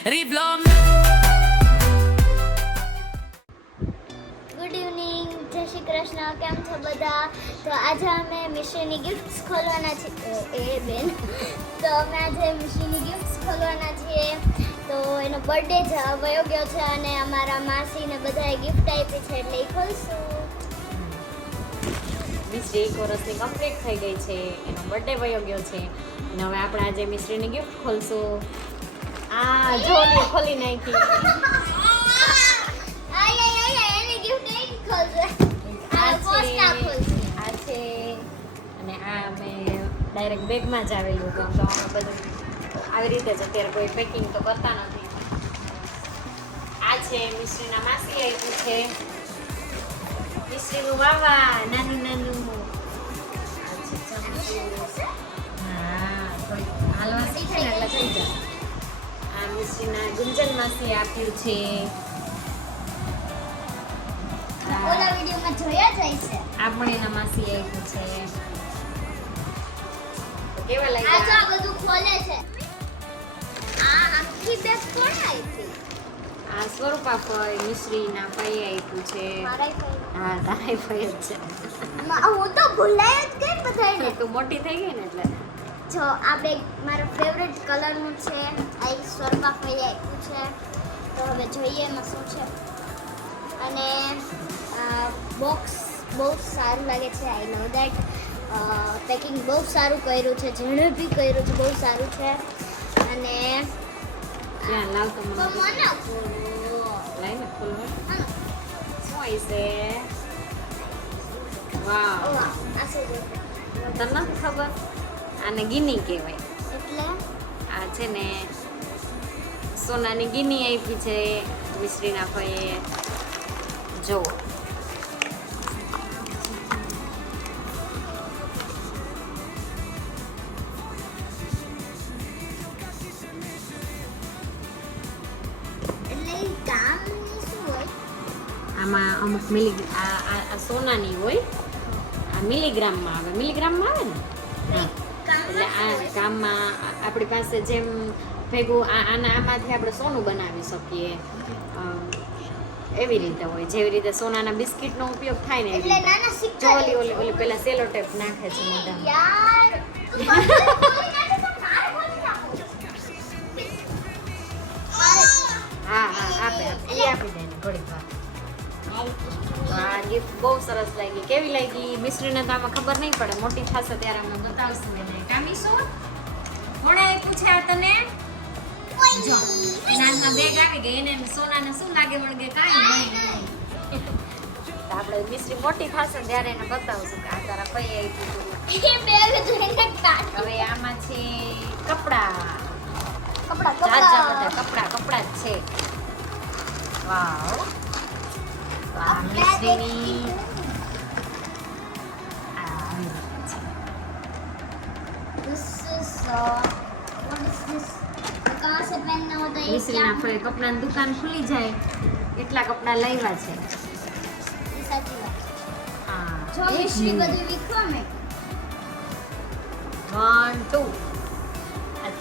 Riblom. Good evening, જય શ્રી કૃષ્ણ. કેમ છો બધા? તો આજે અમે મિશ્રીની ગિફ્ટ્સ ખોલવાના છીએ તો અમે આજે મિશ્રીની ગિફ્ટ્સ ખોલવાના છીએ. તો એનો બર્થડે વયો ગયો છે અને અમારા માસીને બધાએ ગિફ્ટ આપી છે એટલે એ ખોલશું. મિશ્રી 1 વર્ષની કમ્પ્લીટ થઈ ગઈ છે, એનો બર્થડે વયો ગયો છે અને હવે આપણે આજે મિશ્રીની ગિફ્ટ ખોલશું. આ જો મેં ખોલી નાખી. એની ગિફ્ટ નહીં ખોલશે, આ પોસ્ટા ખોલશે. આ છે અને આ મેં ડાયરેક્ટ બેગમાં જ આવેલું હતું. તો અમે બધું આવી રીતે જ અત્યારે કોઈ પેકિંગ તો કરતા નથી. આ છે મિશ્રીના માસી આપ્યું છે, મિશ્રીનું વાવા નાનું નાનું. હા થોડીક હાલવા શીખે ને એટલે થઈ જાય. આ મિશ્રીના ગુંજન માસી આપ્યું છે. ઓલા વિડિયોમાં જોયા જાય છે. આપણે એના માસી આપ્યું છે. તો કેવા આ જો લાગ્યા? આ બધું ખોલે છે. આ આખી બેગ કોણ આપી? આ સ્વરૂપા ફઈ મિશ્રીના ફઈ આપ્યું છે. મારા ભાઈ. હા તારી ફઈ જ છે. હું તો ભૂલાય જ ગઈ બધાને. તું મોટી થઈ ગઈ ને એટલે. જો આ બેગ મારો ફેવરેટ કલરનું છે. આ એક સ્વર્પા ફઈ આપ્યું છે. તો હવે જોઈએ એમાં શું છે. અને બોક્સ બહુ સારું લાગે છે. આઈ નો દેટ પેકિંગ બહુ સારું કર્યું છે. જેણે બી કર્યું છે બહુ સારું છે. અને ત્યાં લાવ તો તો મને મને લાઈને ખોલવા. શું હોય છે? વાવ, આ શું છે? તને નથી ખબર? આને ગિની કહેવાય. એટલે આ છે ને સોનાની ગિની આપી છે મિશ્રીના ફઈએ. જુઓ એટલે ઈ કામની શું હોય? આમાં અમુક આ સોનાની હોય. આ મિલીગ્રામમાં આવે. મિલીગ્રામમાં આવે ને? હા. એટલે આ કામમાં આપણી પાસે જેમ ભેગું આમાંથી આપણે સોનું બનાવી શકીએ. એવી રીતે હોય. જેવી રીતે સોનાના બિસ્કિટનો ઉપયોગ થાય ને એવી એટલે રીતે. નાના જો સિક્કા ઓલી પેલા સેલો ટેપ નાખે છે મોઢામાં. યાર હા આપે એ આપી દે ઘડીક વાર. તો આ ગિફ્ટ બહુ સરસ લાગી. કેવી લાગી મિશ્રીને તો આમાં ખબર નહીં પડે, મોટી થશે ત્યારે અમે બતાવશું એને. કામીશું કોણે આપ્યું છે આ તને? જો એના હાથમાં બેગ આવી ગઈ. એને સોનાને શું લાગે વળગે? કાંઈ નહીં. તો આપણે મિશ્રી મોટી થશે ત્યારે એને બતાવશું કે આ તારા કઈ આપ્યું. એ બેગ જોઈને કાઢ. હવે આમાં છે કપડા. કપડા જાજા બધા કપડા જ છે. વાવ. તો આ મિશ્રીની This is what is this? कहाँ से पहनना होता है? ये મિશ્રીના क्या? ફળે કપડાની દુકાન ખુલી જાય એટલા કપડા લાવ્યા છે. ये साची बात. હા જો મિશ્રી બધું વિખવા મે. 1 2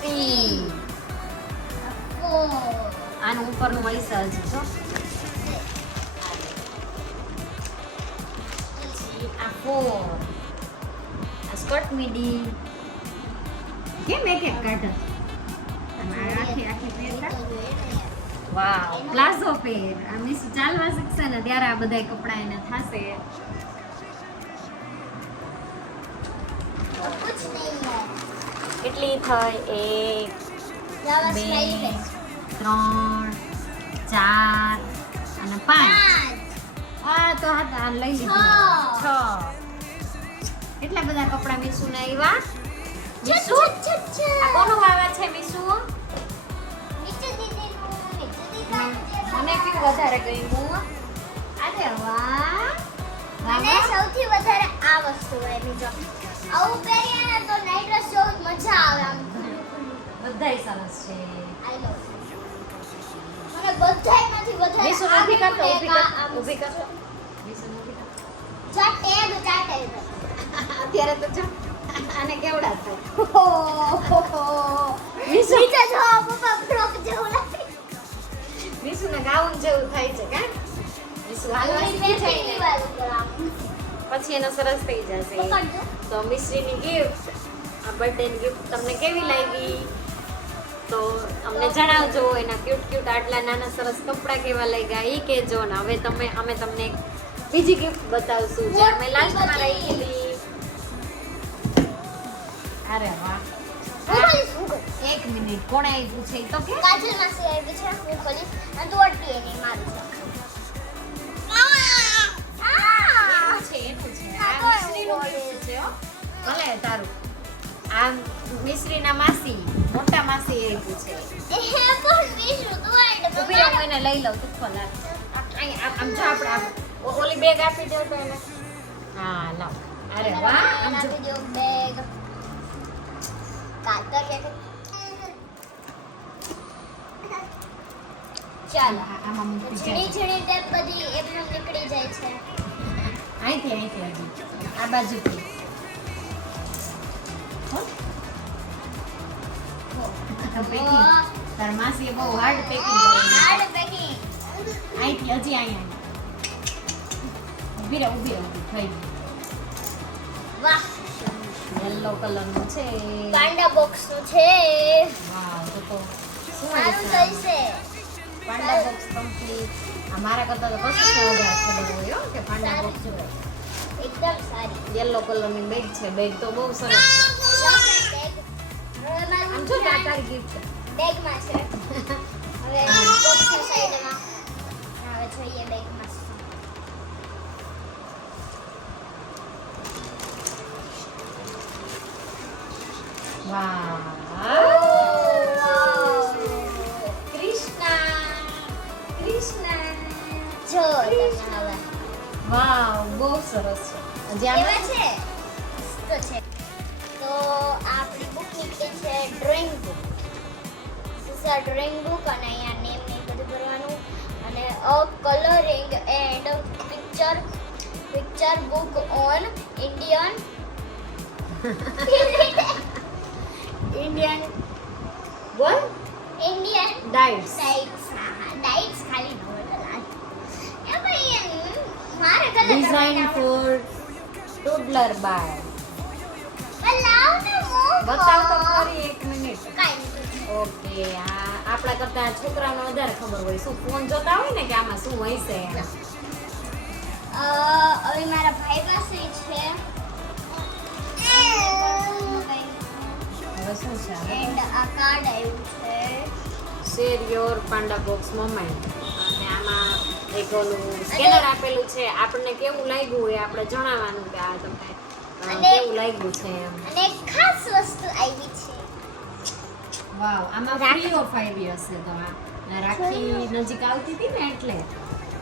3. ઓ આનું ઉપરનું વૈસા છે જો. આ 4. આ સ્કર્ટ મીડી. કેમ એક કાઢ? અને આ આખી પેર કાઢ. વાવ, પ્લાઝો પેર. આ મિસ ચાલવા શીખશે ને ત્યારે આ બધાય કપડા એને થાશે. कुछ नहीं है. કેટલી થઈ? 1 ज्यादा બે, स्टाइल है. 3 4 અને 5. 5 આ તો આ લઈ લીધું. 6. કેટલા બધા કપડા મીસુને આવ્યા? મીસુ આ કોનો વાવા છે મીસુ? નીચે દીદી મને કયું વધારે ગમ્યું? અરે વાહ. મને સૌથી વધારે આ વસ્તુ ગમી. જો આવું પહેરીએ ને તો નાઈટ ડ્રેસ જેવું મજા આવે. આમ બધાય સરસ છે. આઈ લવ મને બધાયમાંથી વધારે મીસુ આ નથી કરતો. ગમ્યું ને આ ઊભી કર. મીસુ નથી કરતો. ચાટે. અત્યારે તો જો આને કેવડા થાય. નીચે જો પપ્પા ફ્રોક જેવું લાગે. મિસુને ગાઉન જેવું થાય છે કા મિસુ હાલવા શીખી જાય ને પછી એનો સરસ થઈ જશે તો મિશ્રીની ગિફ્ટ આ બર્થડેની ગિફ્ટ તમને કેવી લાગી તો અમને જણાવજો એના ક્યુટ આટલા નાના સરસ કપડાં કેવા લાગ્યા એ કહેજો ને હવે અમે તમને એક બીજી ગિફ્ટ બતાવશું જે અમે લાસ્ટમાં રાખી અરે વાહ એક મિનિટ કોણે આપ્યું છે તો કે કાજલ માસી આવી છે હું ખોલીશ અને તું અટકી નહીં મારું છે એનું છે આ મિશ્રીનું gift છે હો ભલે તારું આ મિશ્રીના માસી મોટા માસી આપ્યું છે એ પણ વિશુ તું આડે ઉભી રહો એને લઈ લઉં તું ખોલા આમ જો આપણે ઓલી બેગ આપી દો તો એને હા લાવ અરે વાહ આમ જો વિડિયો બેગ કાતર કે ચાલો આમાં મૂકી ઝીણી ઝીણી ટેપ બધી એકદમ નીકળી જાય છે અહીંથી હજી આ બાજુથી તાર માસી બહુ હાર્ડ પેકિંગ હાર્ડ પેકિંગ અહીંથી હજી અહીંયા ઊભી રહે થઈ ગઈ વાહ યલો કલરનું છે પાંડા બોક્સ નું છે વાવ તો શું સારું છે થશે પાંડા બોક્સ કમ્પ્લીટ અમારા કરતા તો કશું વધારે ખબર હોય હો કે પાંડા બોક્સ હોય એકદમ સારી યલો કલરની બેગ છે બેગ તો બહુ સરસ છે આમ જો તારી ગિફ્ટ બેગ માં છે હવે બોક્સ ની સાઈડ માં હવે જોઈએ બેગ માં વાહ કૃષ્ણ જો તમે હવે વાવ બહુ સરસ છે હજી કેવા આમાં છે તો છે તો આપણી બુક નીકળી છે ડ્રોઈંગ બુક સિસા ડ્રોઈંગ બુક અને અહીંયા નેમ ને બધું ભરવાનું અને a colouring and picture book on Indian બોલ ઇન્ડિયન ડાઇટ્સ ડાઇટ્સ ખાલી નો બોલાય એ ભાઈ મારે કલર ડિઝાઇન ફોર ટોડલર બાય લાવ ને બતાવ તો ખરી એક મિનિટ કાઈ નહીં ઓકે આ આપણા કરતા છોકરાઓને વધારે ખબર હોય શું ફોન જોતા હોય ને કે આમાં શું હોય છે હવે મારા ભાઈ પાસે છે હવે શું છે એન્ડ આ કાર્ડ આવ્યું છે share your Panda box moment અને આમાં એક ઓલું સ્કેનર આપેલું છે આપણને કેવું લાગ્યું એ આપણે જણાવવાનું કે આ તમને કેવું લાગ્યું છે એમ અને એક ખાસ વસ્તુ આવી છે વાવ આમાં ફ્રી ઓફ આવી હશે તો આ રાખી નજીક આવતી હતી ને એટલે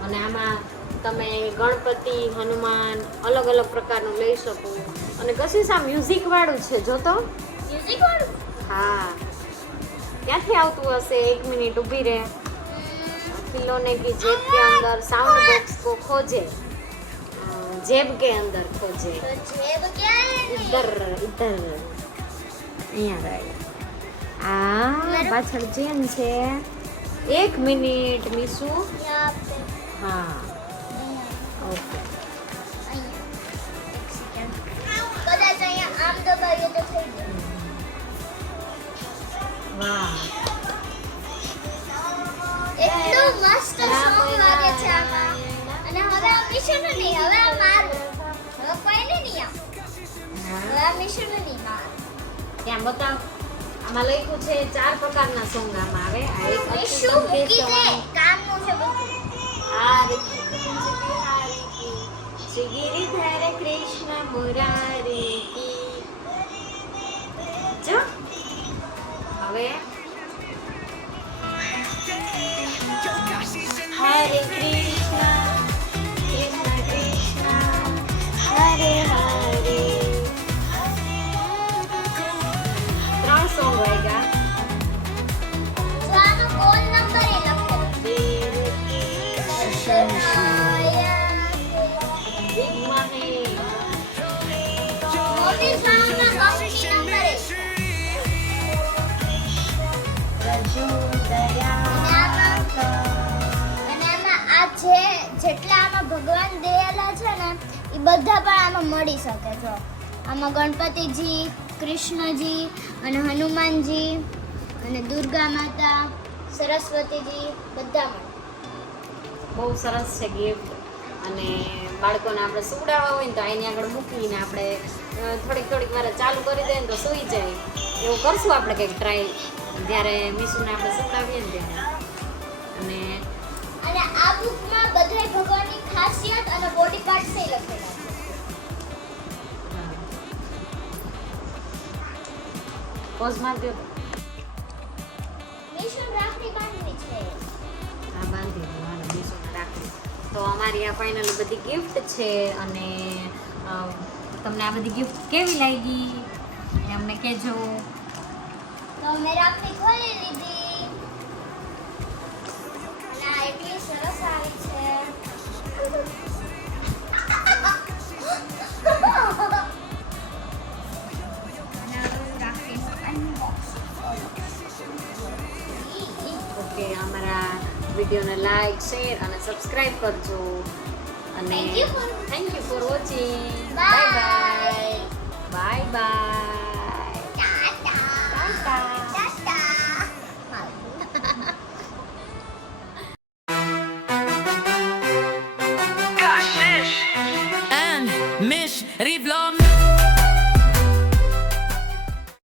અને આમાં તમે ગણપતિ હનુમાન અલગ અલગ પ્રકારનું લઈ શકો અને કશું સા મ્યુઝિક વાળું છે જો તો મ્યુઝિક વાળું हाँ ક્યાંથી આવતું હશે એક મિનિટ ઊભી રહે खिलौने की जेब के अंदर साउंड बॉक्स को खोजे जेब के अंदर खोजे તો જેબ ક્યાં છે इधर इधर અહીંયા રહે આ પાછળ ચેન છે એક મિનિટ મીસુ યહાં પે હા ઓકે અહીંયા એક સેકન્ડ કદાચ અહીંયા આમ દબાવીએ તો થઈ જાય વાહ એટલું મસ્ત સોંગ લાગે છે આમાં અને હવે આ મિશન નહીં હવે આ મારું હવે કોઈને નહીં હવે આ મિશન નહીં મારું ત્યાં બતાવ આમાં લખ્યું છે 4 પ્રકારના સોંગ આમાં આવે આ એક શું મૂકી દે કામનું છે બધું આરતી કુંજ બિહારી કી શ્રી ગિરિધર કૃષ્ણ મુરારી કી જો હવે હરે કૃષ્ણ કૃષ્ણ કૃષ્ણ હરે હરે 3 સોંગ વાગ્યા જો આનો કોલ નંબર એ લખો દેવ કી બિગ મહે મોટી સાઉન્ડમાં કંપની નંબર રજુ દયા મળી શકે. જો આમાં ગણપતિજી, કૃષ્ણજી અને હનુમાનજી અને દુર્ગા માતા, સરસ્વતીજી બધા મળે. બહુ સરસ છે ગિફ્ટ. અને બાળકોને આપણે સુવડાવવા હોય ને તો એની આગળ મૂકીને આપણે થોડીક વાર ચાલુ કરી દઈએ ને તો સૂઈ જાય. એવું કરશું આપણે કંઈક ટ્રાય જ્યારે મીશુને આપણે સુવડાવીએ ને ત્યારે. અને આ બુકમાં બધાય ભગવાનની ખાસિયત અને બોડી પાર્ટ્સ એ લખેલા છે. પોઝ માર દો. મીશુ રાખડી બાંધવી છે. હા, બાંધી દો. હાલો, મીશુને રાખડી. તો અમારી આ ફાઇનલી બધી ગિફ્ટ છે. અને તમને આ બધી ગિફ્ટ કેવી લાગી એ અમને કહેજો. તો મેં રાખડી ખોલી લીધી. અને આ એટલી સરસ આવી છે. અને હવે રાખડીનું unboxing. ઓકે, અમારા વિડીયોને લાઈક, શેર અને સબસ્ક્રાઇબ કરજો. અને thank you for watching. Bye. Bye bye. Tata. and Miss Rivlo